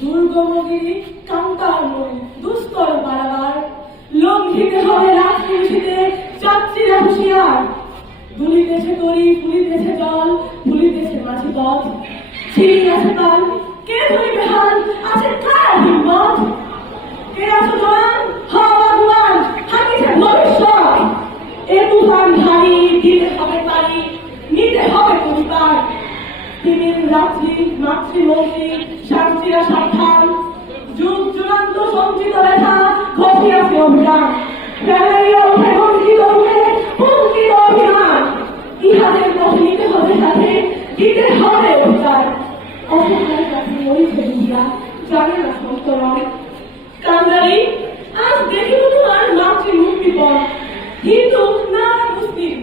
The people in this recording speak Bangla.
দুর্গমগিরি কান্তার মই দুস্তর পারাবার লঙ্ঘিতে হবে রাজপুরুষিতে চাচ্ছিরা হুঁশিয়ার। দুলিতেছে তরি, ফুলিতেছে জল, ফুলিতেছে মাঝি পথ। ছিড়ি আছে তাল, কে ধরিবে হাল আছে কার হিম্মত? কে আছে জয়ান হা ভগবান হাকিছে ভবিষ্যৎ। এ তুফান ভারী দিতে হবে পারি নিতে হবে পরিবার দিনের রাত্রি, মাতৃমন্ত্রী শান্তিরা সাবধান যুগ চূড়ান্ত সঞ্চিত লেখা ঘটিয়াছে অভিযান। ফেলাইয়া ওঠে বঞ্চিত উঠে হুমকিত অভিমান ইহাদের পথে নিতে হবে সাথে, দিতে হবে অধিকার। অসহায় কাছে মরিছে দুনিয়া জানে না সন্তরণ কান্দারি, আজ দেখিব তোমার মাতৃ মুক্তিপণ হিন্দু না মুসলিম